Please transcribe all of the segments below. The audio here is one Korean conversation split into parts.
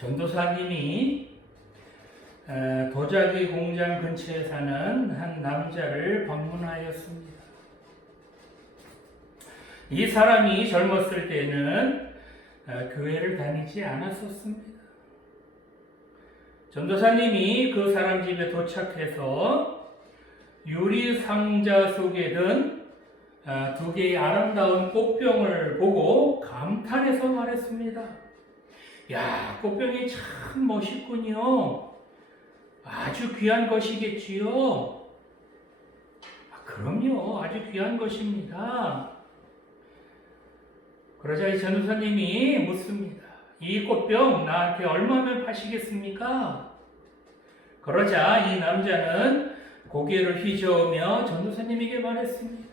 전도사님이 도자기 공장 근처에 사는 한 남자를 방문하였습니다. 이 사람이 젊었을 때는 교회를 다니지 않았었습니다. 전도사님이 그 사람 집에 도착해서 유리 상자 속에 든 두 개의 아름다운 꽃병을 보고 감탄해서 말했습니다. 야, 꽃병이 참 멋있군요. 아주 귀한 것이겠지요. 그럼요, 아주 귀한 것입니다. 그러자 이 전도사님이 묻습니다. 이 꽃병 나한테 얼마면 파시겠습니까? 그러자 이 남자는 고개를 휘저으며 전도사님에게 말했습니다.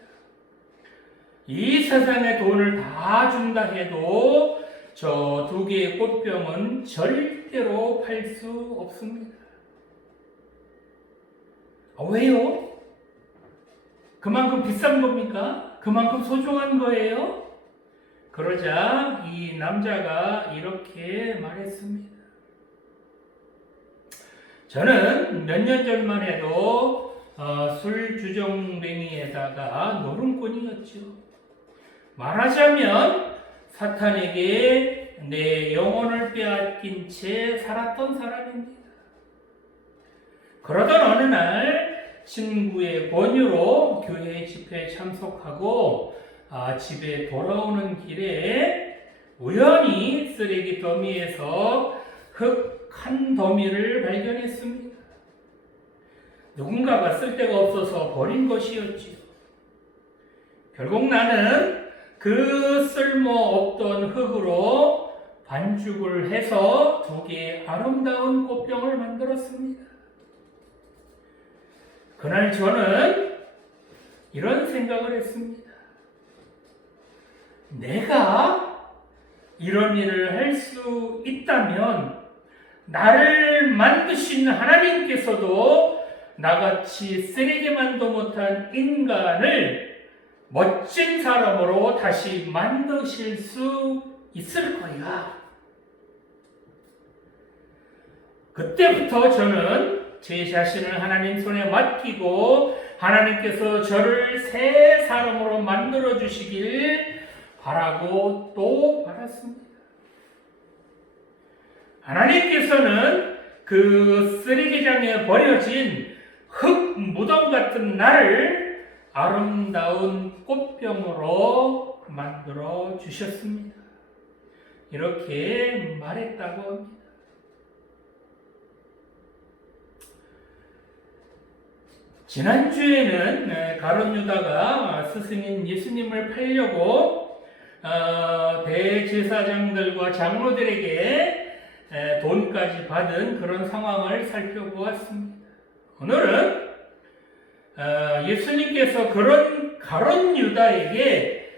이 세상에 돈을 다 준다 해도 저 두 개의 꽃병은 절대로 팔 수 없습니다. 왜요? 그만큼 비싼 겁니까? 그만큼 소중한 거예요? 그러자 이 남자가 이렇게 말했습니다. 저는 몇 년 전만 해도 술주정뱅이에다가 노름꾼이었죠. 말하자면 사탄에게 내 영혼을 빼앗긴 채 살았던 사람입니다. 그러던 어느 날 친구의 권유로 교회 집회에 참석하고 집에 돌아오는 길에 우연히 쓰레기 더미에서 흙 한 더미를 발견했습니다. 누군가가 쓸데가 없어서 버린 것이었지요. 결국 나는 그 쓸모없던 흙으로 반죽을 해서 두 개의 아름다운 꽃병을 만들었습니다. 그날 저는 이런 생각을 했습니다. 내가 이런 일을 할 수 있다면 나를 만드신 하나님께서도 나같이 쓰레기만도 못한 인간을 멋진 사람으로 다시 만드실 수 있을 거야. 그때부터 저는 제 자신을 하나님 손에 맡기고 하나님께서 저를 새 사람으로 만들어 주시길 바라고 또 바랐습니다. 하나님께서는 그 쓰레기장에 버려진 흙 무덤 같은 나를 아름다운 꽃병으로 만들어 주셨습니다. 이렇게 말했다고 합니다. 지난주에는 가룟 유다가 스승인 예수님을 팔려고 대제사장들과 장로들에게 돈까지 받은 그런 상황을 살펴보았습니다. 오늘은 예수님께서 그런 가룟 유다에게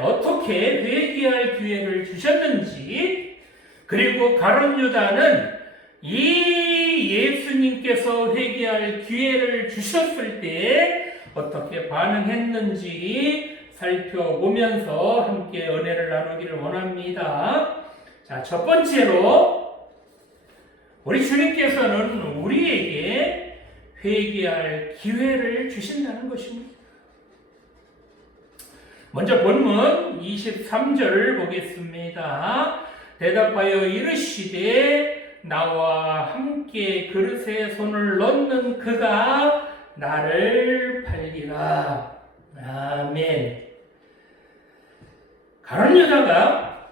어떻게 회개할 기회를 주셨는지, 그리고 가룟 유다는 이 예수님께서 회개할 기회를 주셨을 때 어떻게 반응했는지 살펴보면서 함께 은혜를 나누기를 원합니다. 자, 첫 번째로 우리 주님께서는 우리에게 회개할 기회를 주신다는 것입니다. 먼저 본문 23절을 보겠습니다. 대답하여 이르시되 나와 함께 그릇에 손을 넣는 그가 나를 팔리라. 아멘. 가룟 유다가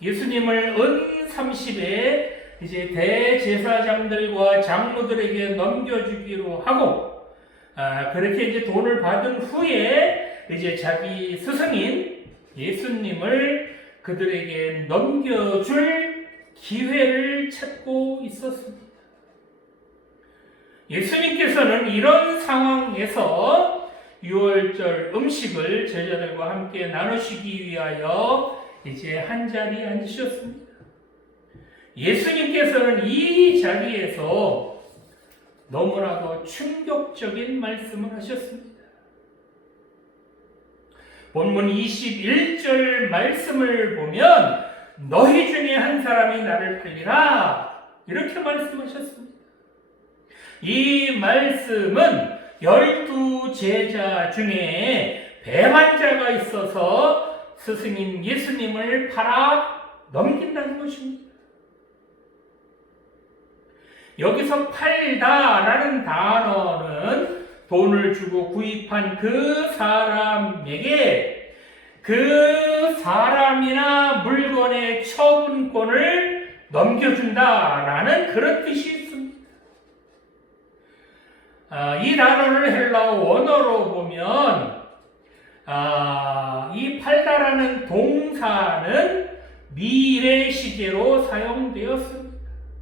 예수님을 은 30에 이제 대제사장들과 장로들에게 넘겨주기로 하고, 그렇게 이제 돈을 받은 후에 이제 자기 스승인 예수님을 그들에게 넘겨줄 기회를 찾고 있었습니다. 예수님께서는 이런 상황에서 유월절 음식을 제자들과 함께 나누시기 위하여 이제 한 자리에 앉으셨습니다. 예수님께서는 이 자리에서 너무나도 충격적인 말씀을 하셨습니다. 본문 21절 말씀을 보면 너희 중에 한 사람이 나를 팔리라. 이렇게 말씀하셨습니다. 이 말씀은 12 제자 중에 배반자가 있어서 스승인 예수님을 팔아 넘긴다는 것입니다. 여기서 팔다라는 단어는 돈을 주고 구입한 그 사람에게 그 사람이나 물건의 처분권을 넘겨준다라는 그런 뜻이 있습니다. 이 단어를 헬라어 원어로 보면 이 팔다라는 동사는 미래 시제로 사용되었습니다.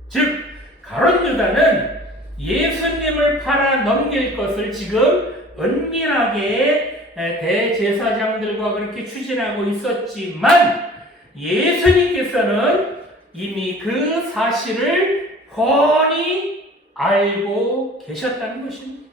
즉 가룟 유다는 예수님을 팔아 넘길 것을 지금 은밀하게 대제사장들과 그렇게 추진하고 있었지만 예수님께서는 이미 그 사실을 훤히 알고 계셨다는 것입니다.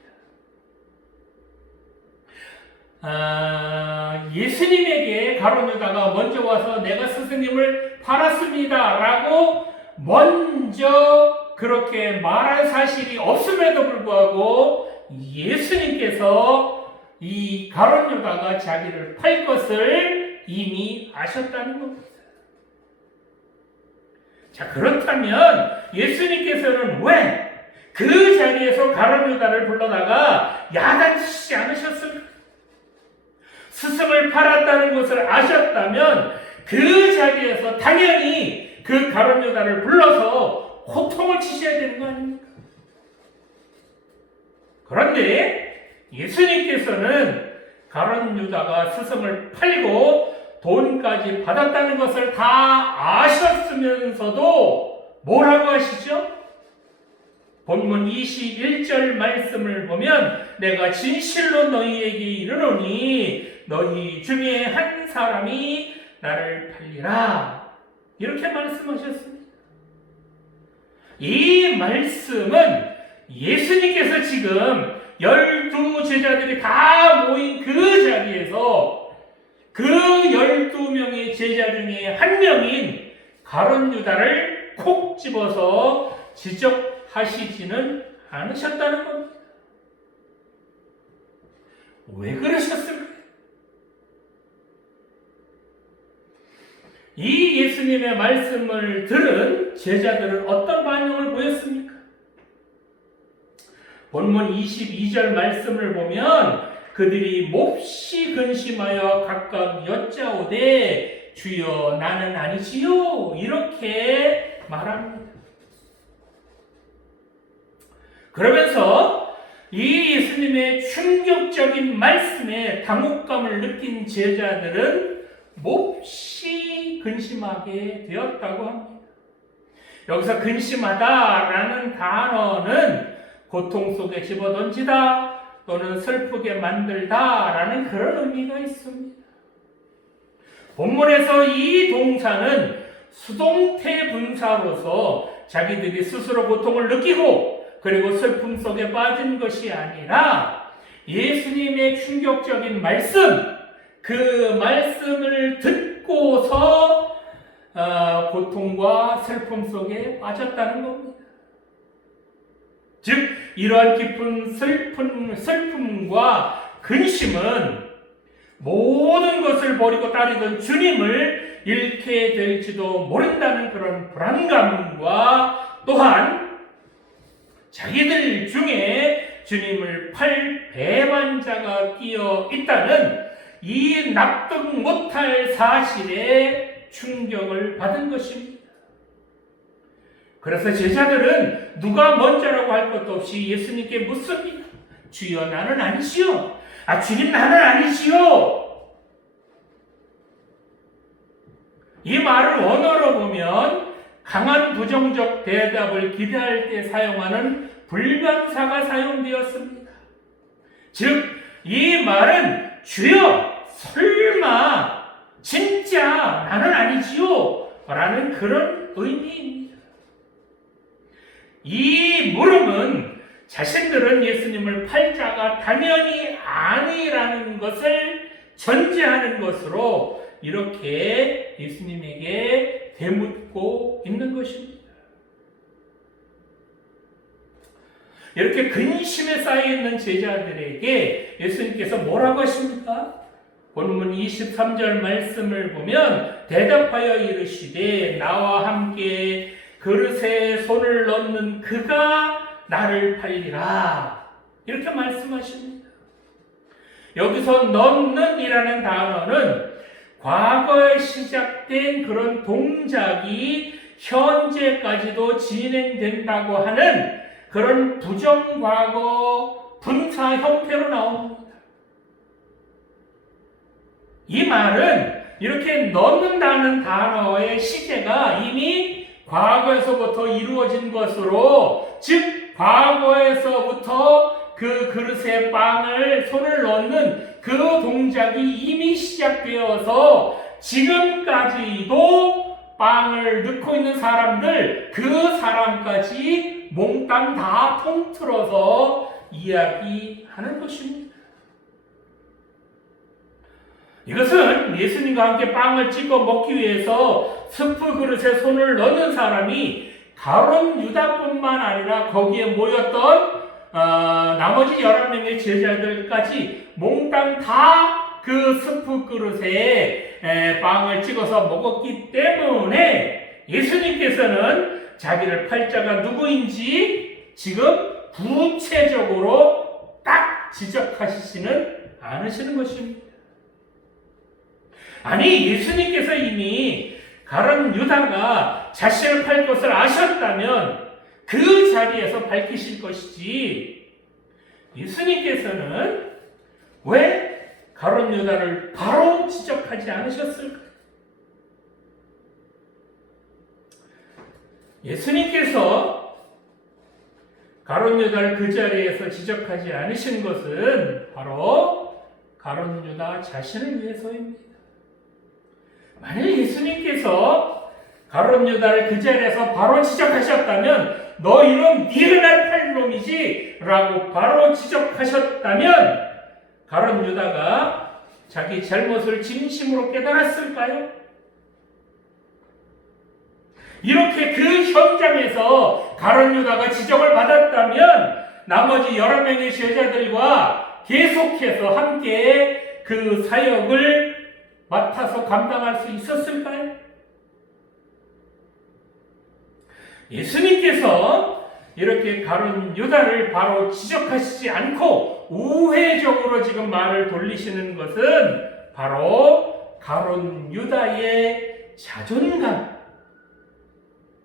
예수님에게 가룟 유다가 먼저 와서 내가 스승님을 팔았습니다 라고 먼저 그렇게 말한 사실이 없음에도 불구하고 예수님께서 이 가룟 유다가 자기를 팔 것을 이미 아셨다는 겁니다. 자, 그렇다면 예수님께서는 왜 그 자리에서 가룟 유다를 불러다가 야단치지 않으셨습니까? 스승을 팔았다는 것을 아셨다면 그 자리에서 당연히 그 가룟 유다를 불러서 호통을 치셔야 되는 거 아닙니까? 그런데 예수님께서는 가룟 유다가 스승을 팔고 돈까지 받았다는 것을 다 아셨으면서도 뭐라고 하시죠? 본문 21절 말씀을 보면 내가 진실로 너희에게 이르노니 너희 중에 한 사람이 나를 팔리라. 이렇게 말씀하셨습니다. 이 말씀은 예수님께서 지금 12 제자들이 다 모인 그 자리에서 그 12명의 제자 중에 한 명인 가룟 유다를 콕 집어서 지적하시지는 않으셨다는 겁니다. 왜 그러셨을까요? 이 예수님의 말씀을 들은 제자들은 어떤 반응을 보였습니까? 본문 22절 말씀을 보면 그들이 몹시 근심하여 각각 여짜오되 주여 나는 아니지요 이렇게 말합니다. 그러면서 이 예수님의 충격적인 말씀에 당혹감을 느낀 제자들은 몹시 근심하게 되었다고 합니다. 여기서 근심하다라는 단어는 고통 속에 집어던지다 또는 슬프게 만들다라는 그런 의미가 있습니다. 본문에서 이 동사는 수동태 분사로서 자기들이 스스로 고통을 느끼고 그리고 슬픔 속에 빠진 것이 아니라 예수님의 충격적인 말씀, 그 말씀을 듣고서 고통과 슬픔 속에 빠졌다는 겁니다. 즉 이러한 깊은 슬픔과 근심은 모든 것을 버리고 따르던 주님을 잃게 될지도 모른다는 그런 불안감과 또한 자기들 중에 주님을 팔 배반자가 끼어 있다는 이 납득 못할 사실에 충격을 받은 것입니다. 그래서 제자들은 누가 먼저라고 할 것도 없이 예수님께 묻습니다. 주여 나는 아니시오. 주님 나는 아니시오. 이 말을 원어로 보면 강한 부정적 대답을 기대할 때 사용하는 불변사가 사용되었습니다. 즉, 이 말은 주여 설마 진짜 나는 아니지요 라는 그런 의미입니다. 이 물음은 자신들은 예수님을 팔 자가 당연히 아니라는 것을 전제하는 것으로 이렇게 예수님에게 되묻고 있는 것입니다. 이렇게 근심에 쌓여있는 제자들에게 예수님께서 뭐라고 하십니까? 본문 23절 말씀을 보면 대답하여 이르시되 나와 함께 그릇에 손을 넣는 그가 나를 팔리라. 이렇게 말씀하십니다. 여기서 넣는 이라는 단어는 과거에 시작된 그런 동작이 현재까지도 진행된다고 하는 그런 부정과거 분사 형태로 나옵니다. 이 말은 이렇게 넣는다는 단어의 시제가 이미 과거에서부터 이루어진 것으로, 즉 과거에서부터 그 그릇에 빵을 손을 넣는 그 동작이 이미 시작되어서 지금까지도 빵을 넣고 있는 사람들, 그 사람까지 몽땅 다 통틀어서 이야기하는 것입니다. 이것은 예수님과 함께 빵을 찍어 먹기 위해서 스프 그릇에 손을 넣는 사람이 가룟 유다뿐만 아니라 거기에 모였던 나머지 11명의 제자들까지 몽땅 다 그 스프 그릇에 빵을 찍어서 먹었기 때문에 예수님께서는 자기를 팔자가 누구인지 지금 구체적으로 딱 지적하시지는 않으시는 것입니다. 아니, 예수님께서 이미 가룟 유다가 자신을 팔 것을 아셨다면 그 자리에서 밝히실 것이지, 예수님께서는 왜 가룟 유다를 바로 지적하지 않으셨을까? 예수님께서 가룟 유다를 그 자리에서 지적하지 않으신 것은 바로 가룟 유다 자신을 위해서입니다. 만약 예수님께서 가룟 유다를 그 자리에서 바로 지적하셨다면 너 이놈 네가 날 팔 놈이지 라고 바로 지적하셨다면 가룟 유다가 자기 잘못을 진심으로 깨달았을까요? 이렇게 그 현장에서 가룟 유다가 지적을 받았다면 나머지 11명의 제자들과 계속해서 함께 그 사역을 맡아서 감당할 수 있었을까요? 예수님께서 이렇게 가룟 유다를 바로 지적하시지 않고 우회적으로 지금 말을 돌리시는 것은 바로 가룟 유다의 자존감,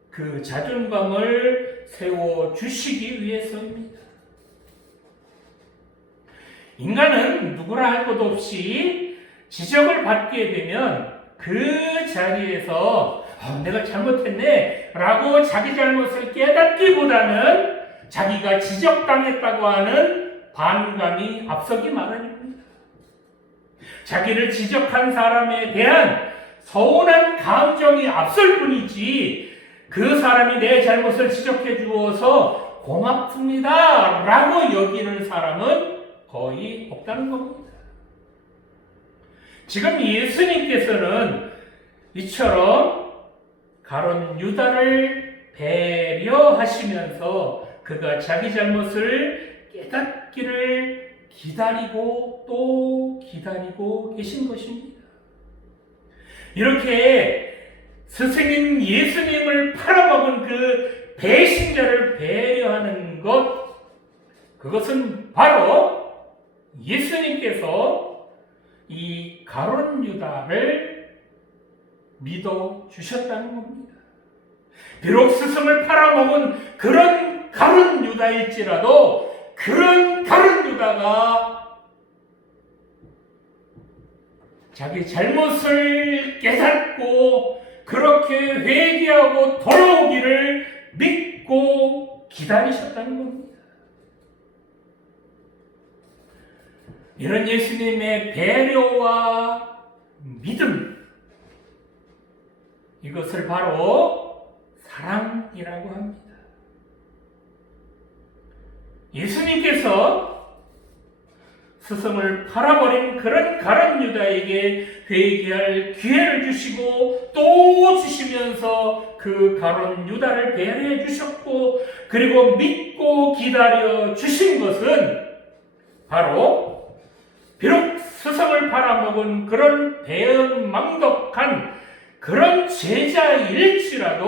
그 자존감을 세워주시기 위해서입니다. 인간은 누구라 할 것 없이 지적을 받게 되면 그 자리에서 내가 잘못했네 라고 자기 잘못을 깨닫기보다는 자기가 지적당했다고 하는 반감이 앞서기 마련입니다. 자기를 지적한 사람에 대한 서운한 감정이 앞설 뿐이지 그 사람이 내 잘못을 지적해 주어서 고맙습니다 라고 여기는 사람은 거의 없다는 겁니다. 지금 예수님께서는 이처럼 가룟 유다를 배려하시면서 그가 자기 잘못을 깨닫기를 기다리고 또 기다리고 계신 것입니다. 이렇게 스승인 예수님을 팔아먹은 그 배신자를 배려하는 것, 그것은 바로 예수님께서 이 가룟 유다를 믿어 주셨다는 겁니다. 비록 스승을 팔아먹은 그런 가룟 유다일지라도 그런 가룟 유다가 자기 잘못을 깨닫고 그렇게 회개하고 돌아오기를 믿고 기다리셨다는 겁니다. 이런 예수님의 배려와 믿음, 이것을 바로 사랑이라고 합니다. 예수님께서 스승을 팔아버린 그런 가룟 유다에게 회개할 기회를 주시고 또 주시면서 그 가룟 유다를 배려해 주셨고, 그리고 믿고 기다려 주신 것은 바로 비록 스승을 팔아먹은 그런 배은망덕한 그런 제자일지라도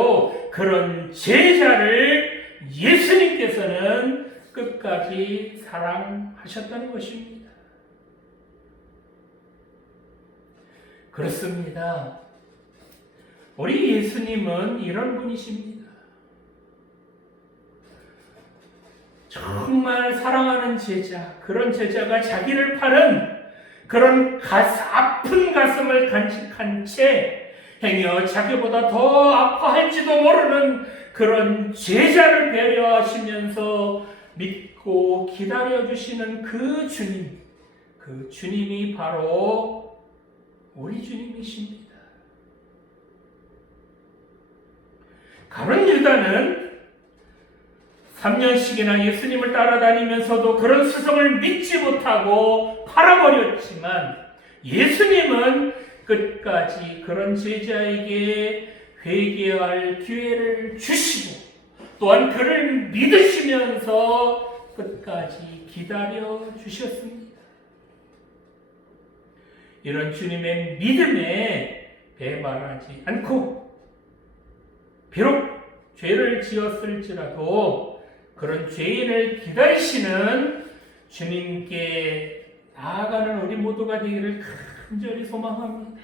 그런 제자를 예수님께서는 끝까지 사랑하셨다는 것입니다. 그렇습니다. 우리 예수님은 이런 분이십니다. 정말 사랑하는 제자, 그런 제자가 자기를 파는 그런 아픈 가슴을 간직한 채 행여 자기보다 더 아파할지도 모르는 그런 제자를 배려하시면서 믿고 기다려주시는 그 주님, 그 주님이 바로 우리 주님이십니다. 가룟 유다는 3년씩이나 예수님을 따라다니면서도 그런 스승을 믿지 못하고 팔아버렸지만, 예수님은 끝까지 그런 제자에게 회개할 기회를 주시고 또한 그를 믿으시면서 끝까지 기다려 주셨습니다. 이런 주님의 믿음에 배반하지 않고 비록 죄를 지었을지라도 그런 죄인을 기다리시는 주님께 나아가는 우리 모두가 되기를 간절히 소망합니다.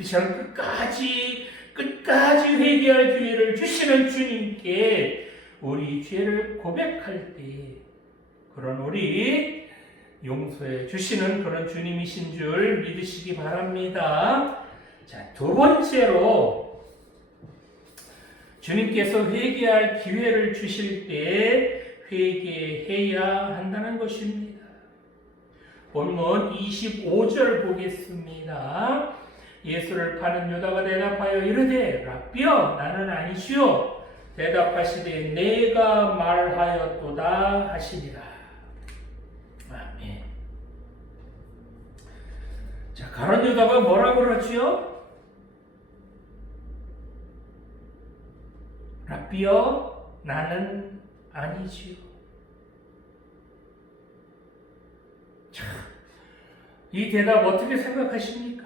이처럼 끝까지 회개할 기회를 주시는 주님께 우리 죄를 고백할 때 그런 우리 용서해 주시는 그런 주님이신 줄 믿으시기 바랍니다. 자, 두 번째로 주님께서 회개할 기회를 주실 때 회개해야 한다는 것입니다. 본문 25절 보겠습니다. 예수를 파는 유다가 대답하여 이르되 랍비여 나는 아니시오. 대답하시되 내가 말하였도다 하시니라. 아멘. 자, 가룟 유다가 뭐라고 그러지요? 랍비여 나는 아니지요. 자, 이 대답 어떻게 생각하십니까?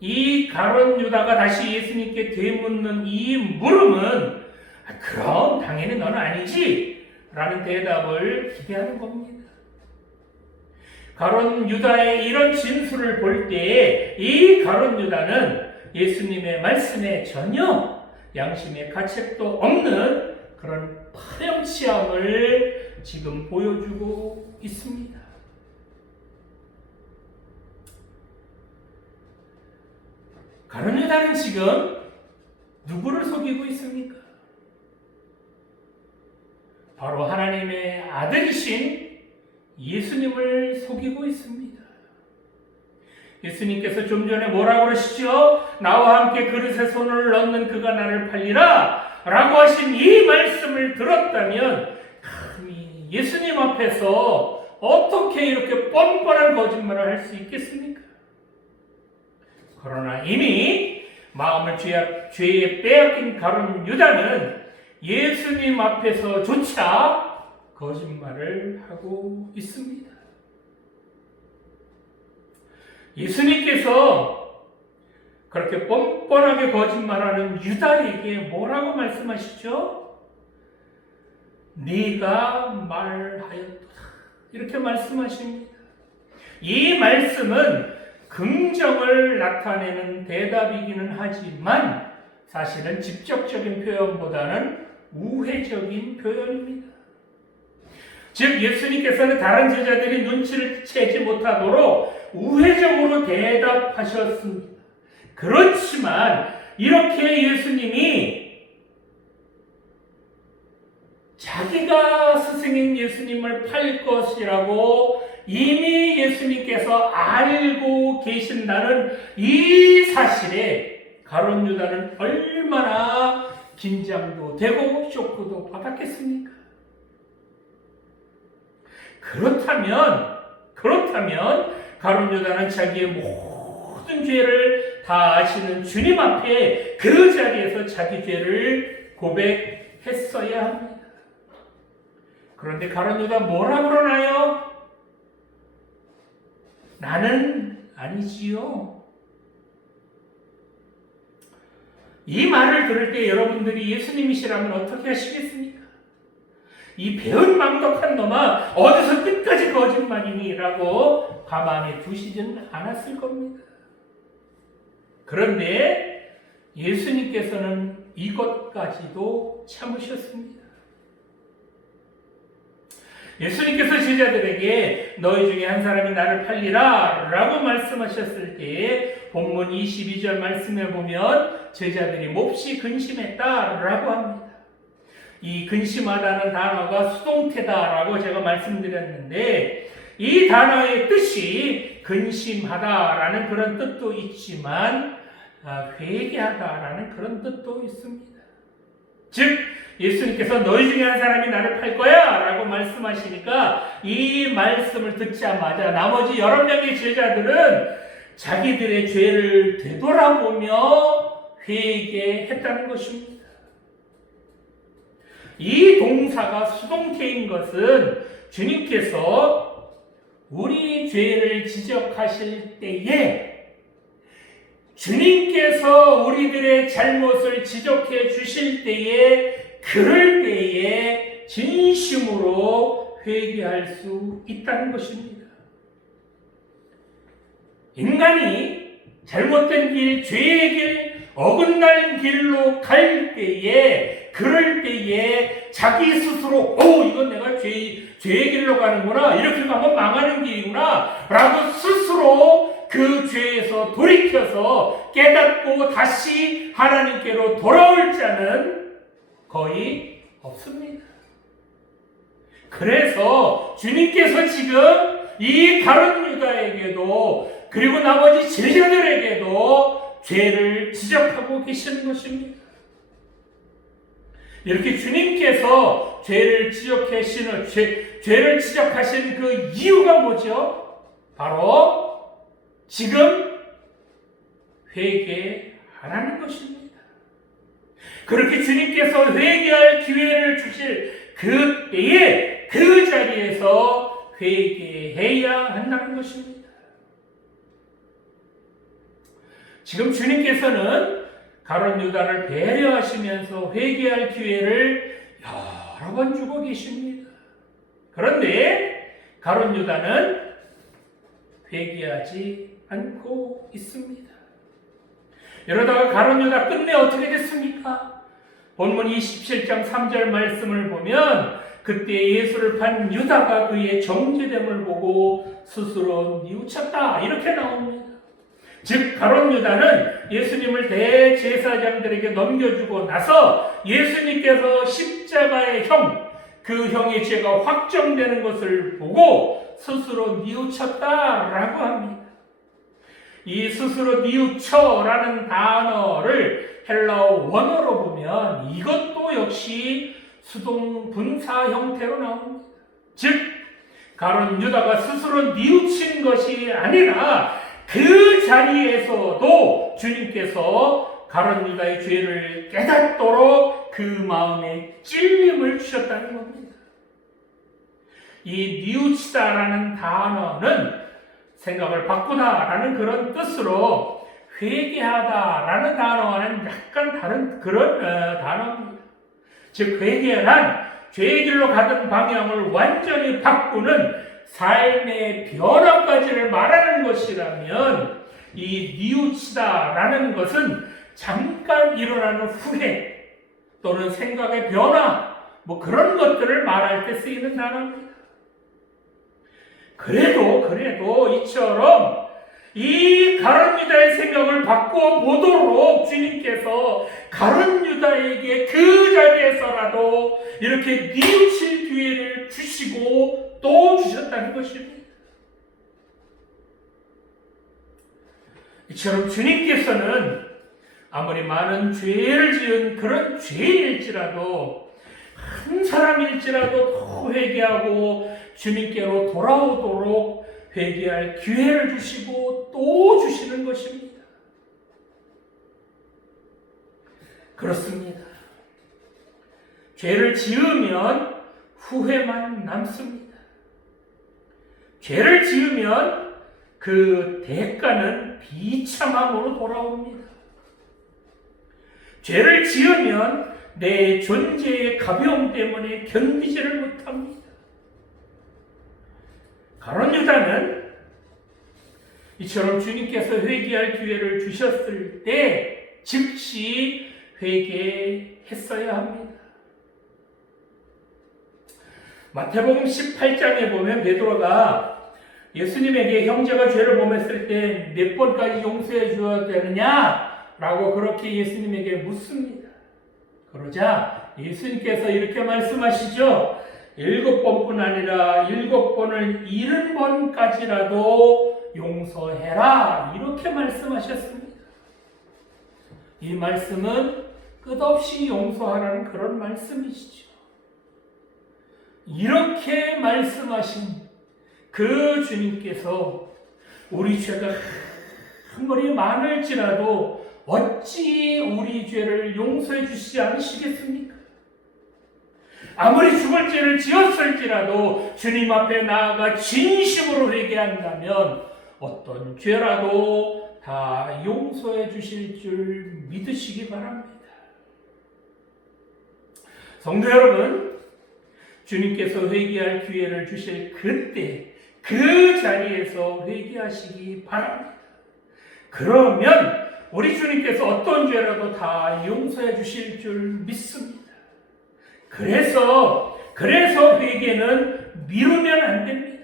이 가룟 유다가 다시 예수님께 되묻는 이 물음은 그럼 당연히 너는 아니지 라는 대답을 기대하는 겁니다. 가룟 유다의 이런 진술을 볼 때 이 가룟 유다는 예수님의 말씀에 전혀 양심의 가책도 없는 그런 파렴치함을 지금 보여주고 있습니다. 가룟 유다는 지금 누구를 속이고 있습니까? 바로 하나님의 아들이신 예수님을 속이고 있습니다. 예수님께서 좀 전에 뭐라고 그러시죠? 나와 함께 그릇에 손을 넣는 그가 나를 팔리라 라고 하신 이 말씀을 들었다면 감히 예수님 앞에서 어떻게 이렇게 뻔뻔한 거짓말을 할 수 있겠습니까? 그러나 이미 마음을 죄에 빼앗긴 가룟 유다는 예수님 앞에서조차 거짓말을 하고 있습니다. 예수님께서 그렇게 뻔뻔하게 거짓말하는 유다에게 뭐라고 말씀하시죠? 네가 말하였도다 이렇게 말씀하십니다. 이 말씀은 긍정을 나타내는 대답이기는 하지만 사실은 직접적인 표현보다는 우회적인 표현입니다. 즉 예수님께서는 다른 제자들이 눈치를 채지 못하도록 우회적으로 대답하셨습니다. 그렇지만 이렇게 예수님이 자기가 스승인 예수님을 팔 것이라고 이미 예수님께서 알고 계신다는 이 사실에 가룟 유다는 얼마나 긴장도 되고 쇼크도 받았겠습니까? 그렇다면 가룟 유다는 자기의 모든 죄를 다 아시는 주님 앞에 그 자리에서 자기 죄를 고백했어야 합니다. 그런데 가룟 유다 뭐라 그러나요? 나는 아니지요. 이 말을 들을 때 여러분들이 예수님이시라면 어떻게 하시겠습니까? 이 배은망덕한 놈아, 어디서 끝까지 거짓말이니? 라고 가만히 두시지는 않았을 겁니다. 그런데 예수님께서는 이것까지도 참으셨습니다. 예수님께서 제자들에게 너희 중에 한 사람이 나를 팔리라 라고 말씀하셨을 때 본문 22절 말씀에 보면 제자들이 몹시 근심했다 라고 합니다. 이 근심하다는 단어가 수동태다라고 제가 말씀드렸는데 이 단어의 뜻이 근심하다라는 그런 뜻도 있지만 회개하다라는 그런 뜻도 있습니다. 즉 예수님께서 너희 중에 한 사람이 나를 팔 거야 라고 말씀하시니까 이 말씀을 듣자마자 나머지 11명의 제자들은 자기들의 죄를 되돌아보며 회개했다는 것입니다. 이 동사가 수동태인 것은 주님께서 우리 죄를 지적하실 때에 주님께서 우리들의 잘못을 지적해 주실 때에 그럴 때에 진심으로 회개할 수 있다는 것입니다. 인간이 잘못된 길, 죄의 길, 어긋난 길로 갈 때에 그럴 때에 자기 스스로 이건 내가 죄의 길로 가는구나, 이렇게 가면 망하는 길이구나 라고 스스로 그 죄에서 돌이켜서 깨닫고 다시 하나님께로 돌아올 자는 거의 없습니다. 그래서 주님께서 지금 이 가룟 유다에게도 그리고 나머지 제자들에게도 죄를 지적하고 계시는 것입니다. 이렇게 주님께서 죄를 지적하시는 죄를 지적하시는 그 이유가 뭐죠? 바로 지금 회개하라는 것입니다. 그렇게 주님께서 회개할 기회를 주실 그때에 그 자리에서 회개해야 한다는 것입니다. 지금 주님께서는 가룟 유다를 배려하시면서 회개할 기회를 여러 번 주고 계십니다. 그런데 가룟 유다는 회개하지 않고 있습니다. 이러다가 가룟 유다 끝내 어떻게 됐습니까? 본문 27장 3절 말씀을 보면 그때 예수를 판 유다가 그의 정죄됨을 보고 스스로 뉘우쳤다 이렇게 나옵니다. 즉 가룟 유다는 예수님을 대제사장들에게 넘겨주고 나서 예수님께서 십자가의 그 형의 죄가 확정되는 것을 보고 스스로 뉘우쳤다라고 합니다. 이 스스로 뉘우쳐라는 단어를 헬라어 원어로 보면 이것도 역시 수동 분사 형태로 나옵니다. 즉 가룟 유다가 스스로 뉘우친 것이 아니라 그 자리에서도 주님께서 가룟 유다의 죄를 깨닫도록 그 마음에 찔림을 주셨다는 겁니다. 이 뉘우치다라는 단어는 생각을 바꾸다라는 그런 뜻으로 회개하다라는 단어와는 약간 다른 그런 단어입니다. 즉 회개란 죄의 길로 가던 방향을 완전히 바꾸는 삶의 변화까지를 말하는 것이라면 이 뉘우치다라는 것은 잠깐 일어나는 후회 또는 생각의 변화 그런 것들을 말할 때 쓰이는 단어입니다. 그래도 이처럼 이 가룟 유다의 생각을 바꿔보도록 주님께서 가룟 유다에게 그 자리에서라도 이렇게 뉘우칠 기회를 주시고 또 주셨다는 것입니다. 이처럼 주님께서는 아무리 많은 죄를 지은 그런 죄인일지라도 한 사람일지라도 더 회개하고 주님께로 돌아오도록 회개할 기회를 주시고 또 주시는 것입니다. 그렇습니다. 죄를 지으면 후회만 남습니다. 죄를 지으면 그 대가는 비참함으로 돌아옵니다. 죄를 지으면 내 존재의 가벼움 때문에 견디지를 못합니다. 가룟 유다는 이처럼 주님께서 회개할 기회를 주셨을 때 즉시 회개했어야 합니다. 마태복음 18장에 보면 베드로가 예수님에게 형제가 죄를 범했을 때 몇 번까지 용서해 줘야 되느냐? 라고 그렇게 예수님에게 묻습니다. 그러자 예수님께서 이렇게 말씀하시죠. 7번뿐 아니라 7번을 70번까지라도 용서해라. 이렇게 말씀하셨습니다. 이 말씀은 끝없이 용서하라는 그런 말씀이시죠. 이렇게 말씀하신 그 주님께서 우리 죄가 아무리 많을지라도 어찌 우리 죄를 용서해 주시지 않으시겠습니까? 아무리 죽을 죄를 지었을지라도 주님 앞에 나아가 진심으로 회개한다면 어떤 죄라도 다 용서해 주실 줄 믿으시기 바랍니다. 성도 여러분, 주님께서 회개할 기회를 주실 그때 그 자리에서 회개하시기 바랍니다. 그러면 우리 주님께서 어떤 죄라도 다 용서해 주실 줄 믿습니다. 그래서 회개는 미루면 안 됩니다.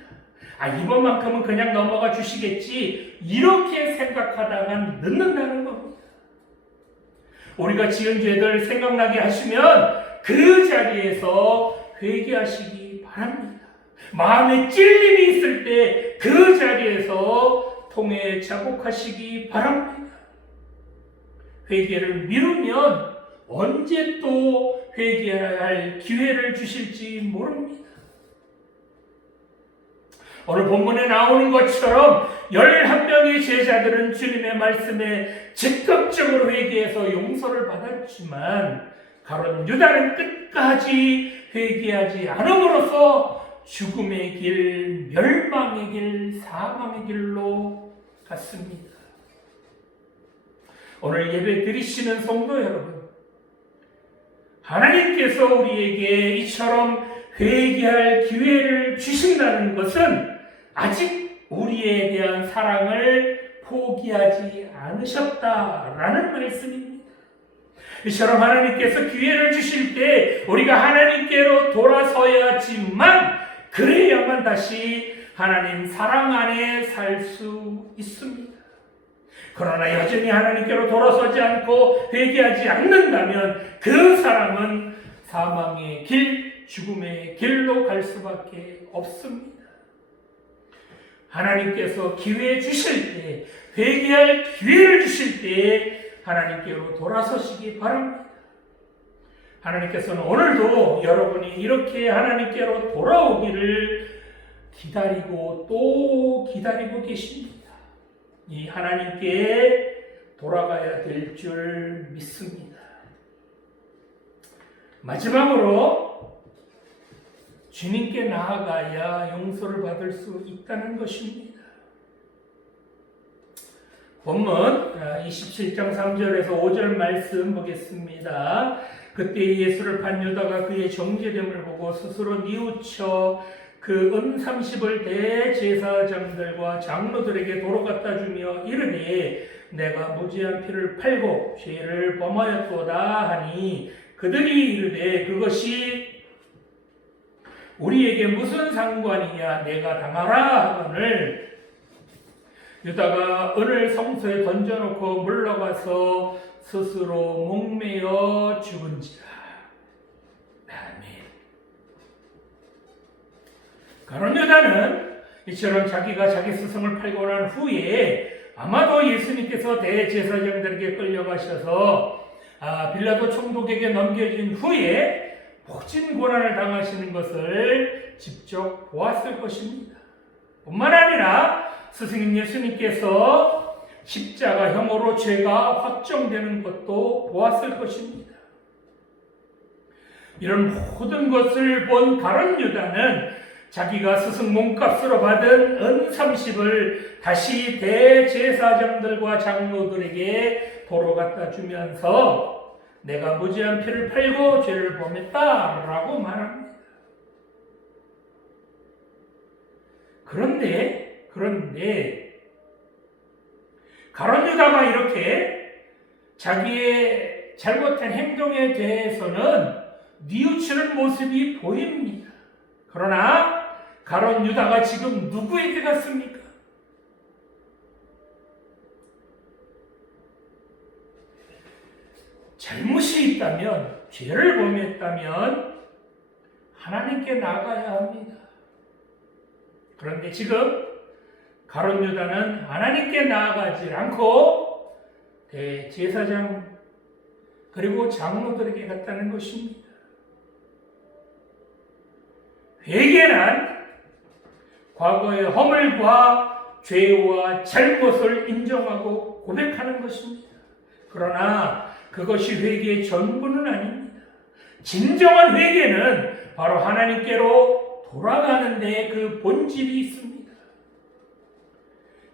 이번만큼은 그냥 넘어가 주시겠지 이렇게 생각하다가 늦는다는 겁니다. 우리가 지은 죄들 생각나게 하시면 그 자리에서 회개하시기 바랍니다. 마음에 찔림이 있을 때 그 자리에서 통해 자복하시기 바랍니다. 회개를 미루면 언제 또 회개할 기회를 주실지 모릅니다. 오늘 본문에 나오는 것처럼 11명의 제자들은 주님의 말씀에 적극적으로 회개해서 용서를 받았지만 가룟 유다는 끝까지 회개하지 않음으로써 죽음의 길, 멸망의 길, 사망의 길로 갔습니다. 오늘 예배 드리시는 성도 여러분, 하나님께서 우리에게 이처럼 회개할 기회를 주신다는 것은 아직 우리에 대한 사랑을 포기하지 않으셨다라는 말씀입니다. 이처럼 하나님께서 기회를 주실 때 우리가 하나님께로 돌아서야지만 그래야만 다시 하나님 사랑 안에 살 수 있습니다. 그러나 여전히 하나님께로 돌아서지 않고 회개하지 않는다면 그 사람은 사망의 길, 죽음의 길로 갈 수밖에 없습니다. 하나님께서 기회 주실 때, 회개할 기회를 주실 때 하나님께로 돌아서시기 바랍니다. 하나님께서는 오늘도 여러분이 이렇게 하나님께로 돌아오기를 기다리고 또 기다리고 계십니다. 이 하나님께 돌아가야 될 줄 믿습니다. 마지막으로 주님께 나아가야 용서를 받을 수 있다는 것입니다. 본문 27장 3절에서 5절 말씀 보겠습니다. 그때 예수를 판 유다가 그의 정죄됨을 보고 스스로 뉘우쳐 그 30을 대제사장들과 장로들에게 도로 갖다 주며 이르되 내가 무지한 피를 팔고 죄를 범하였도다 하니 그들이 이르되 그것이 우리에게 무슨 상관이냐 내가 당하라 하거늘 유다가 은을 성소에 던져놓고 물러가서 스스로 목매어 죽은지라. 아멘. 가룟 유다는 이처럼 자기가 자기 스승을 팔고 난 후에 아마도 예수님께서 대제사장들에게 끌려가셔서 빌라도 총독에게 넘겨진 후에 복진 고난을 당하시는 것을 직접 보았을 것입니다. 뿐만 아니라 스승님 예수님께서 십자가형으로 죄가 확정되는 것도 보았을 것입니다. 이런 모든 것을 본 가룟 유다는 자기가 스승 몸값으로 받은 은 30을 다시 대제사장들과 장로들에게 도로 갖다 주면서 내가 무지한 피를 팔고 죄를 범했다라고 말합니다. 그런데 가룟 유다가 이렇게 자기의 잘못한 행동에 대해서는 뉘우치는 모습이 보입니다. 그러나 가룟 유다가 지금 누구에게 갔습니까? 잘못이 있다면, 죄를 범했다면 하나님께 나아가야 합니다. 그런데 지금 가룟 유다는 하나님께 나아가지 않고 대제사장 그리고 장로들에게 갔다는 것입니다. 회개란 과거의 허물과 죄와 잘못을 인정하고 고백하는 것입니다. 그러나 그것이 회개의 전부는 아닙니다. 진정한 회개는 바로 하나님께로 돌아가는 데 그 본질이 있습니다.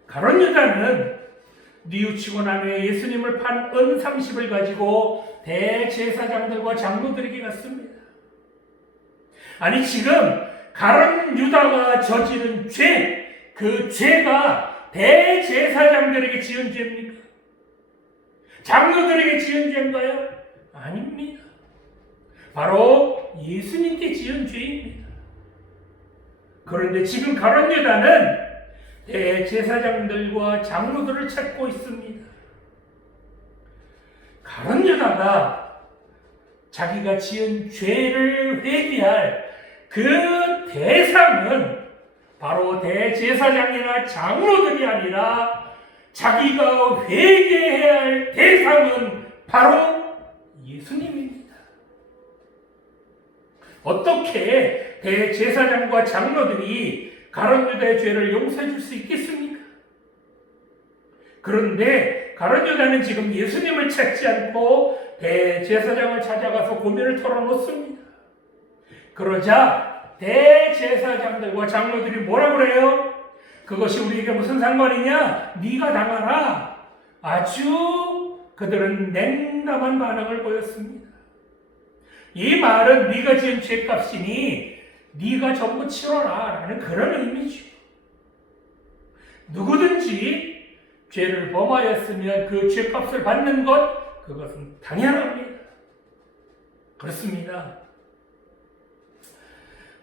가룟 유다는 뉘우치고 난 후에 예수님을 판 은 30을 가지고 대제사장들과 장로들에게 갔습니다. 아니 지금 가룟 유다가 저지른 죄, 그 죄가 대제사장들에게 지은 죄입니까? 장로들에게 지은 죄인가요? 아닙니다. 바로 예수님께 지은 죄입니다. 그런데 지금 가룟 유다는 대제사장들과 장로들을 찾고 있습니다. 가룟 유다가 자기가 지은 죄를 회개할 그 대상은 바로 대제사장이나 장로들이 아니라 자기가 회개해야 할 대상은 바로 예수님입니다. 어떻게 대제사장과 장로들이 가룟 유다의 죄를 용서해 줄 수 있겠습니까? 그런데 가룟 유다는 지금 예수님을 찾지 않고 대제사장을 찾아가서 고민을 털어놓습니다. 그러자 대제사장들과 장로들이 뭐라 그래요? 그것이 우리에게 무슨 상관이냐? 네가 당하라. 아주 그들은 냉담한 반응을 보였습니다. 이 말은 네가 지은 죄값이니 네가 전부 치러라 라는 그런 의미죠. 누구든지 죄를 범하였으면 그 죄값을 받는 것, 그것은 당연합니다. 그렇습니다.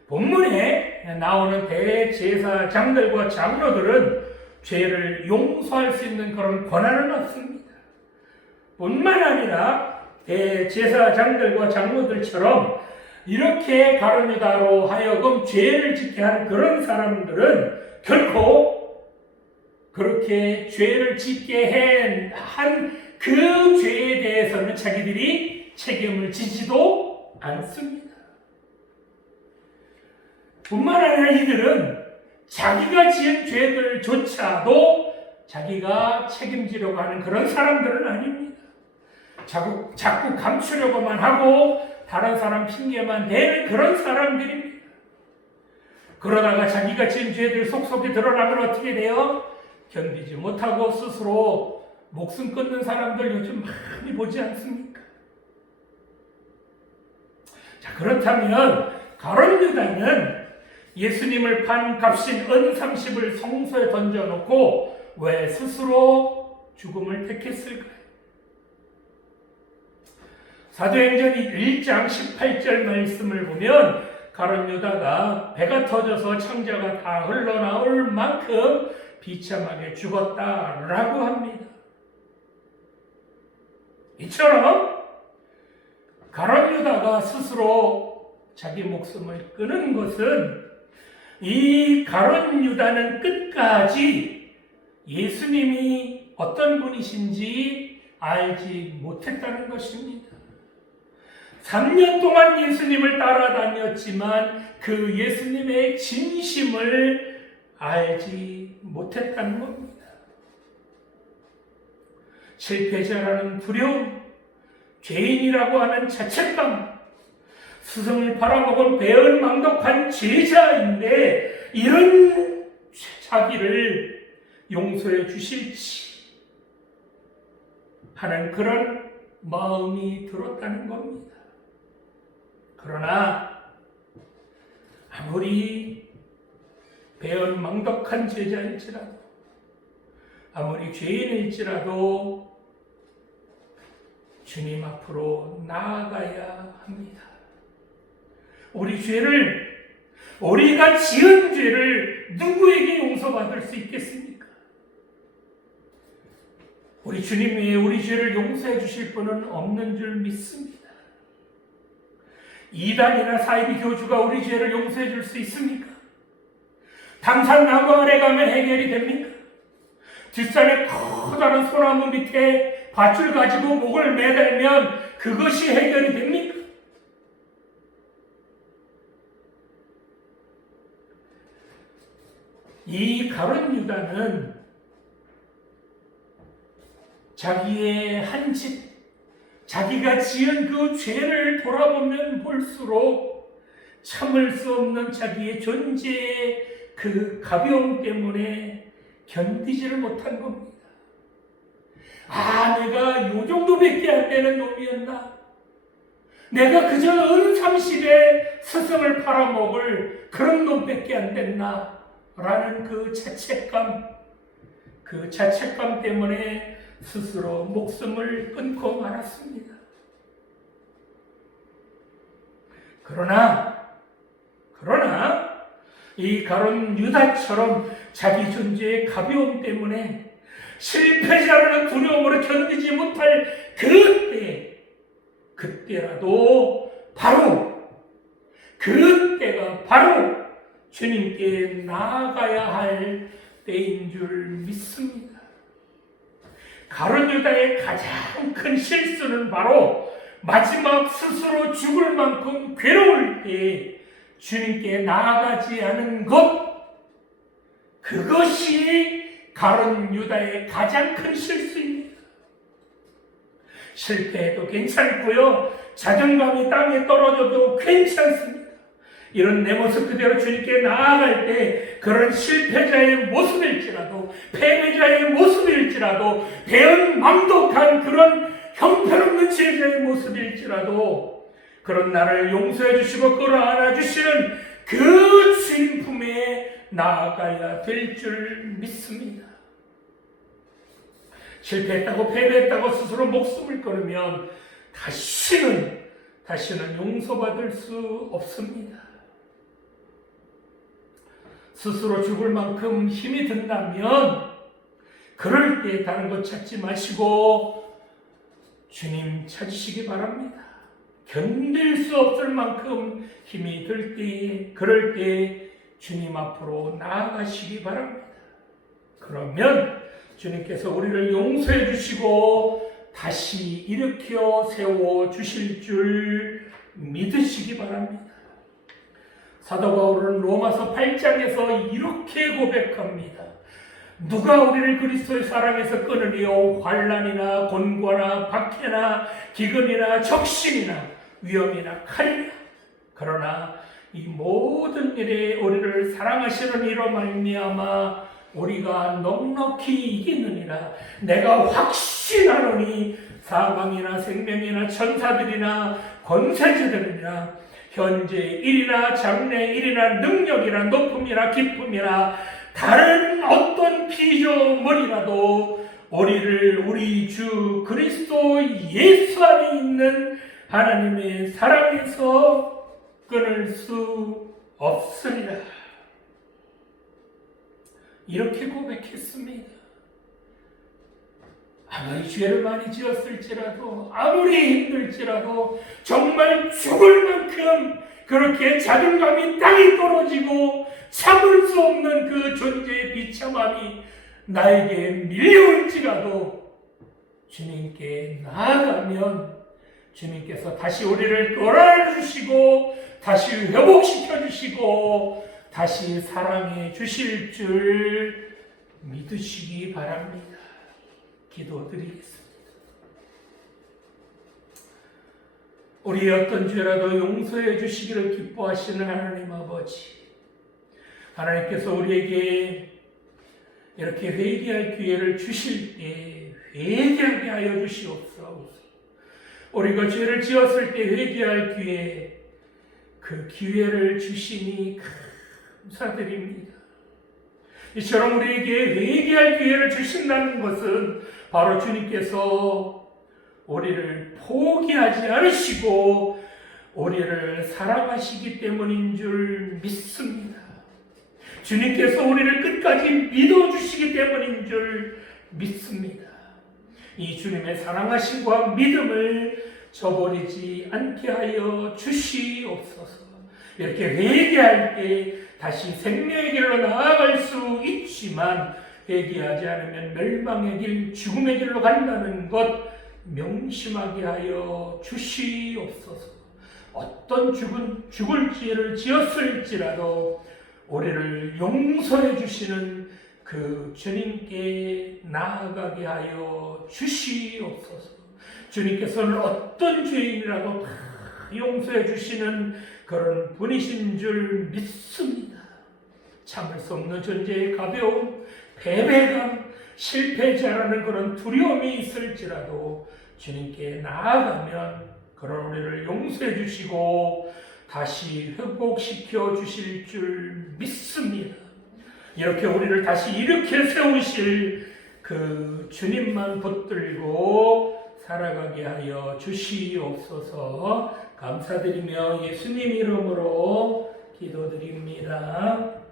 본문에 나오는 대제사장들과 장로들은 죄를 용서할 수 있는 그런 권한은 없습니다. 뿐만 아니라 대제사장들과 장로들처럼 이렇게 가룟 유다로 하여금 죄를 짓게 한 그런 사람들은 결코 그렇게 죄를 짓게 한 그 죄에 대해서는 자기들이 책임을 지지도 않습니다. 뿐만 아니라 이들은 자기가 지은 죄들조차도 자기가 책임지려고 하는 그런 사람들은 아닙니다. 자꾸 감추려고만 하고 다른 사람 핑계만 대는 그런 사람들입니다. 그러다가 자기가 지은 죄들 속속에 드러나면 어떻게 돼요? 견디지 못하고 스스로 목숨 끊는 사람들 요즘 많이 보지 않습니까? 자, 그렇다면 가룟 유다는 예수님을 판 값인 은 30을 성소에 던져놓고 왜 스스로 죽음을 택했을까요? 사도행전 1장 18절 말씀을 보면 가룟 유다가 배가 터져서 창자가 다 흘러나올 만큼 비참하게 죽었다라고 합니다. 이처럼 가룟 유다가 스스로 자기 목숨을 끊은 것은 이 가룟 유다는 끝까지 예수님이 어떤 분이신지 알지 못했다는 것입니다. 3년 동안 예수님을 따라다녔지만 그 예수님의 진심을 알지 못했다는 겁니다. 실패자라는 두려움, 죄인이라고 하는 자책감, 스승을 팔아먹은 배은망덕한 제자인데 이런 자기를 용서해 주실지 하는 그런 마음이 들었다는 겁니다. 그러나 아무리 배은망덕한 제자일지라도 아무리 죄인일지라도 주님 앞으로 나아가야 합니다. 우리 죄를, 우리가 지은 죄를 누구에게 용서받을 수 있겠습니까? 우리 주님 위에 우리 죄를 용서해 주실 분은 없는 줄 믿습니다. 이단이나 사이비 교주가 우리 죄를 용서해 줄 수 있습니까? 당산나무 아래 가면 해결이 됩니까? 뒷산의 커다란 소나무 밑에 밧줄 가지고 목을 매달면 그것이 해결이 됩니까? 이 가룟 유다는 자기의 한 짓, 자기가 지은 그 죄를 돌아보면 볼수록 참을 수 없는 자기의 존재의 그 가벼움 때문에 견디지를 못한 겁니다. 아, 내가 요 정도밖에 안 되는 놈이었나? 내가 그저 은30에 스승을 팔아먹을 그런 놈밖에 안 됐나? 라는 그 자책감 때문에 스스로 목숨을 끊고 말았습니다. 그러나 이 가룟 유다처럼 자기 존재의 가벼움 때문에 실패자라는 두려움으로 견디지 못할 그때라도 그때가 바로 주님께 나아가야 할 때인 줄 믿습니다. 가룟 유다의 가장 큰 실수는 바로 마지막 스스로 죽을 만큼 괴로울 때 주님께 나아가지 않은 것, 그것이 가룟 유다의 가장 큰 실수입니다. 실패해도 괜찮고요, 자존감이 땅에 떨어져도 괜찮습니다. 이런 내 모습 그대로 주님께 나아갈 때 그런 실패자의 모습일지라도 패배자의 모습일지라도 배은망덕한 그런 형편없는 제자의 모습일지라도 그런 나를 용서해 주시고 끌어안아 주시는 그 주님 품에 나아가야 될 줄 믿습니다. 실패했다고 패배했다고 스스로 목숨을 끊으면 다시는 용서받을 수 없습니다. 스스로 죽을 만큼 힘이 든다면 그럴 때 다른 것 찾지 마시고 주님 찾으시기 바랍니다. 견딜 수 없을 만큼 힘이 들 때, 그럴 때 주님 앞으로 나아가시기 바랍니다. 그러면 주님께서 우리를 용서해 주시고 다시 일으켜 세워 주실 줄 믿으시기 바랍니다. 사도 바울은 로마서 8장에서 이렇게 고백합니다. 누가 우리를 그리스도의 사랑에서 끊으리요? 환난이나 곤고나 박해나 기근이나 적신이나 위험이나 칼이나. 그러나 이 모든 일에 우리를 사랑하시는 이로 말미암아 우리가 넉넉히 이기느니라. 내가 확신하노니 사망이나 생명이나 천사들이나 권세자들이나 현재 일이나 장래 일이나 능력이나 높음이나 기쁨이나 다른 어떤 피조물이라도 우리를 우리 주 그리스도 예수 안에 있는 하나님의 사랑에서 끊을 수 없으리라. 이렇게 고백했습니다. 아무리 죄를 많이 지었을지라도 아무리 힘들지라도 정말 죽을 만큼 그렇게 자존감이 땅에 떨어지고 참을 수 없는 그 존재의 비참함이 나에게 밀려올지라도 주님께 나아가면 주님께서 다시 우리를 끌어주시고 다시 회복시켜 주시고 다시 사랑해 주실 줄 믿으시기 바랍니다. 기도드리겠습니다. 우리의 어떤 죄라도 용서해 주시기를 기뻐하시는 하나님 아버지, 하나님께서 우리에게 이렇게 회개할 기회를 주실 때 회개하게 하여 주시옵소서. 우리가 죄를 지었을 때 회개할 기회, 그 기회를 주시니 감사드립니다. 이처럼 우리에게 회개할 기회를 주신다는 것은 바로 주님께서 우리를 포기하지 않으시고 우리를 사랑하시기 때문인 줄 믿습니다. 주님께서 우리를 끝까지 믿어주시기 때문인 줄 믿습니다. 이 주님의 사랑하심과 믿음을 저버리지 않게 하여 주시옵소서. 이렇게 회개할 때 다시 생명의 길로 나아갈 수 있지만 회개하지 않으면 멸망의 길, 죽음의 길로 간다는 것 명심하게 하여 주시옵소서. 어떤 죽을 죄를 지었을지라도 우리를 용서해 주시는 그 주님께 나아가게 하여 주시옵소서. 주님께서는 어떤 죄인이라도 다 용서해 주시는 그런 분이신 줄 믿습니다. 참을 수 없는 존재의 가벼움, 패배감, 실패자라는 그런 두려움이 있을지라도 주님께 나아가면 그런 우리를 용서해 주시고 다시 회복시켜 주실 줄 믿습니다. 이렇게 우리를 다시 일으켜 세우실 그 주님만 붙들고 살아가게 하여 주시옵소서. 감사드리며 예수님 이름으로 기도드립니다.